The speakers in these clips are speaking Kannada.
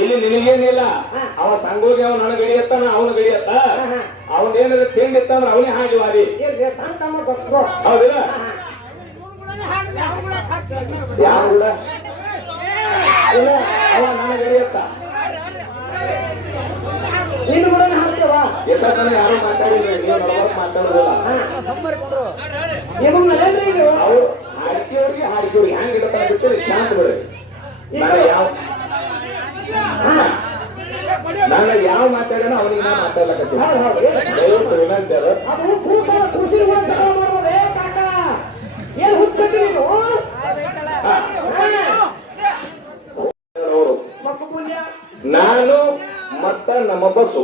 ಇಲ್ಲಿ ನಿನಗೇನಿಲ್ಲ? ಅವ ಸಂಗೋಗಿ ಅವ ನನಗೆ ಗಡಿಯತ್ತಾನ ಅವನು ಬೆಳೆಯತ್ತ ಅವನ್ ಏನಾರ ತಿಂಡಿ ಇತ್ತಂದ್ರ ಅವನೇ ಹಾಡಿ ವಾರಿ. ಹೌದಿಲ್ಲ? ಯಾರು ಕೂಡ ಇಲ್ಲ, ಅವ ನನ್ನ ಗಡಿಯತ್ತ ಎಷ್ಟತನ ಯಾರು ಮಾತಾಡಿಲ್ಲ ನೀವು ಮಾತಾಡೋದಿಲ್ಲ. ಅವ್ರು ಹಾಡಿಕೆಯವ್ರಿಗೆ ಹಾಡಿಕೆಯವ್ರಿಗೆ ಹೆಂಗ್ ಇಡತಾರ ಬಿಟ್ಟು ಶಾಂತ ಬಿಡ್ರಿ ನಾನು ಯಾವ ನಾನು ಯಾವ ಮಾತಾಡೋಣ ಅವನಿಗೆ ನಾ ನಾನು ಮತ್ತ ನಮ್ಮ ಬಸ್ಸು.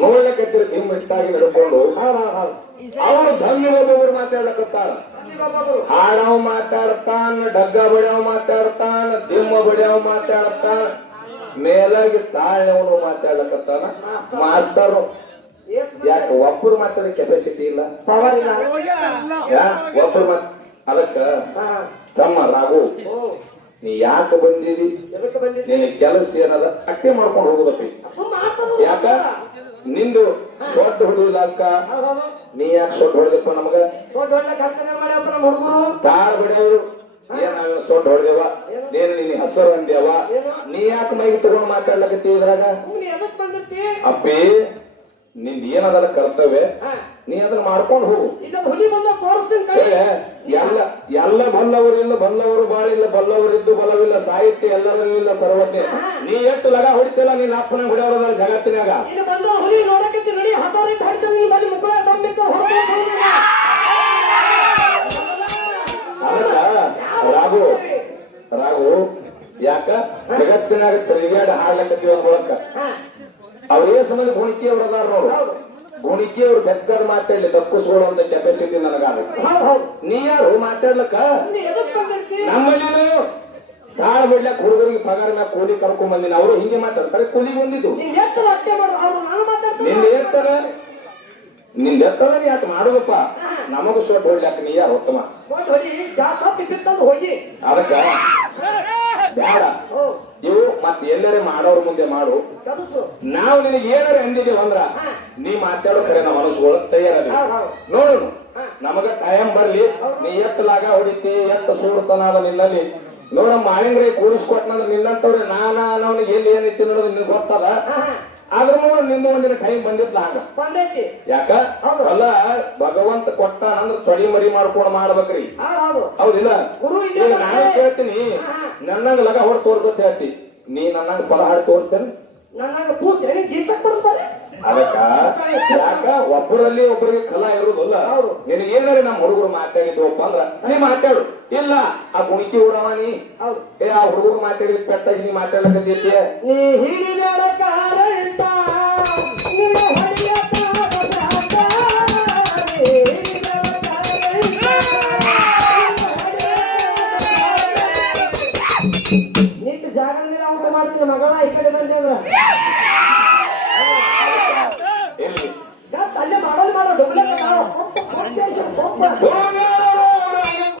ನೋಡ್ಲಕತ್ತಿರ ಹಿಮ್ಮೆಟ್ಟಾಗಿ ನಡ್ಕೊಂಡು. ಅವರು ಧನ್ಯವಾದವರು ಮಾತಾಡ್ಲಕತ್ತಾರ. ಹಾಡವ್ ಮಾತಾಡ್ತಾನ, ಡಗ್ಗ ಬಡಿಯವ್ ಮಾತಾಡ್ತಾನ ದಿಮ್ಮ ಬಡಿಯವ್ ಮಾತಾಡ್ತಾನ. ಮೇಲಾಗಿ ತಾಳವನು ಮಾತಾಡ್ಲಕತ್ತಾನ? ಮಾಸ್ತರು ಯಾಕೆ ಒಬ್ಬರು ಮಾತಾಡೋ ಕೆಪಾಸಿಟಿ ಇಲ್ಲ? ಯಾ ಒಬ್ಬರು ಮಾತ್ ಅದಕ್ಕ ತಮ್ಮ ರಾಘು ನೀ ಯಾಕೆ ಬಂದಿದಿ? ನಿನ್ನ ಕೆಲಸ ಏನದ? ಅಟ್ಟೆ ಮಾಡ್ಕೊಂಡು ಹೋಗೋದಕ್ಕೆ. ಯಾಕ? ನಿಂದು ದೊಡ್ಡ ಹೊಡಿಲ್ಲ ಅಕ್ಕ. ನೀ ಯಾಕೆ ಸೊಡ್ಡ ಹೊಡೆದಪ್ಪ ನಮಗ? ತಾಳ ಬಡಿಯವರು. ಏನ್ ಸೊಂಡ್ ಹೊಡೆದೇವ. ನೀನು ನಿನ್ನ ಹೆಸರು ಅಂದ್ಯಾವ. ನೀ ಯಾಕೆ ಮೈಗೆ ತಗೊಂಡು ಮಾತಾಡ್ಲಕತ್ತಿ ಇದ್ರಾಗ? ಅಪ್ಪಿ ನಿಂದ ಏನದಲ್ಲ ಕರ್ತವ್ಯ? ನೀ ಅದನ್ನ ಮಾಡ್ಕೊಂಡು ಹೋಗು. ಎಲ್ಲ ಎಲ್ಲ ಬಲ್ಲವರಿಂದ ಬಲ್ಲವರು ಬಾಳಿಲ್ಲ ಬಲ್ಲವರಿದ್ದು ಬಲವಿಲ್ಲ ಸಾಹಿತ್ಯ ಎಲ್ಲರೂ ಇಲ್ಲ ಸರ್ವಜ್ಞ. ನೀ ಎಷ್ಟು ಲಗ ಹೊಡಿತಿಲ್ಲ ನೀನ್ ಅಪ್ಪನ ಹೊಡೆಯವ್ರದ ಜಗತ್ತಿನಾಗ ತಿರುಗಾಡ ಹಾಡ್ಲಕತ್ತೀವಿ ಅಂದ್ ಮೂಲಕ. ಅವ್ರೇ ಸಮಯ ಗುಣಿಕೆ ಅವ್ರ ಅದಾರ ನೋಡು. ಗುಣಿಕೆ ಅವ್ರು ಬೆಕ್ಕದ ಮಾತಾಡ್ಲಿ ತಪ್ಪಿಸ್ಕೊಳ್ಳುವಂತ ಕೆಪಾಸಿಟಿ ನನಗಾದ ನೀ ಯಾರು ಮಾತಾಡ್ಲಕ್ಕ? ನಮ್ಮಲ್ಲಿ ತಾಳ ಬಿಡ್ಲಕ್ ಹುಡುಗರಿಗೆ ಪಗಾರ ಮ್ಯಾಗ ಕೂಲಿ ಕರ್ಕೊಂಡ್ ಬಂದಿನ. ಅವರು ಹಿಂಗೆ ಮಾತಾಡ್ತಾರೆ ಕೂಲಿ ಬಂದಿದ್ದು. ನಿಂದ ಎತ್ತರ? ನಿಂದ ಎತ್ತರ ನೀ ಯಾಕೆ ಮಾಡೋದಪ್ಪ? ನಮಗ ಸೊಟ್ ಹೊಡ್ಲಾಕ ನೀ ಯಾರು ಉತ್ತಮ? ಅದಕ್ಕ? ಬೇಡ. ಇವು ಮತ್ತೆ ಎಲ್ಲರೇ ಮಾಡೋರ್ ಮುಂದೆ ಮಾಡು. ನಾವು ನಿನಗೆ ಏನಾರ ಎಂದಿದ್ದೀವಿ ಅಂದ್ರ ನೀ ಮಾತಾಡೋ ಕಡೆ ನಮ್ಮ ಮನಸ್ಸುಗಳು ತಯಾರದಿ. ನೋಡೋಣ ನಮಗ ಟೈಮ್ ಬರ್ಲಿ. ನೀ ಎತ್ತ ಲಾಗ ಹೊಡಿತಿ ಎತ್ತ ಸೂಡ್ತನಾದ ನಿನ್ನಲ್ಲಿ. ನೋಡ ಮಾಳಿಂಗ್ರೆ ಕೂಡಿಸ್ಕೊಟ್ನಂದ್ರ ನಿನ್ನಂತವ್ರೆ ನಾನಾ ನಾವ್ ಎಲ್ಲಿ ಏನೈತಿ ನೋಡೋದು ನಿನ್ಗೆ ಗೊತ್ತದ? ಆದ್ರೂ ನಿಂದು ಒಂದಿನ ಕೈ ಬಂದಿದ್ಲ ಬಂದೈತಿ. ಯಾಕ? ಅಲ್ಲ ಭಗವಂತ ಕೊಟ್ಟ ಅಂದ್ರ ತೊಳಿ ಮರಿ ಮಾಡ್ಕೊಂಡು ಮಾಡ್ಬೇಕ್ರಿ. ಹೌದು ಹೌದು. ಹೌದಿಲ್ಲ? ಗುರು ಈಗ ನಾನು ಕೇಳ್ತೀನಿ ನನ್ನಂಗ ಲಗ ಹೊಡ್ ತೋರ್ಸತ್ ಹೇಳ್ತಿ. ನೀ ನನ್ನಂಗ ಪದ ಹಾಡಿ ತೋರಿಸ್ತೇನೆ? ಯಾಕ? ಒಬ್ಬರಲ್ಲಿ ಒಬ್ಬರಿಗೆ ಕಲಾ ಇರುದಿಲ್ಲ ನಿನಗೇನಾರ ನಮ್ಮ ಹುಡುಗರು ಮಾತಾಡಿದ್ರು ಅಂದ್ರ ನೀ ಮಾತಾಡು. ಇಲ್ಲ ಆ ಗುಣಿಕಿ ಹುಡವ ನೀ. ಏ ಆ ಹುಡುಗರು ಮಾತಾಡಿ ಪೆಟ್ಟ ನೀ ಮಾತಾಡ್ಲಕತ್ತೈತಿ ನೀ ನಿಟ್ಟು ಜಾಗದ ಊಟ ಮಾಡ್ತೀನಿ ಮಗಳ ಈ ಕಡೆ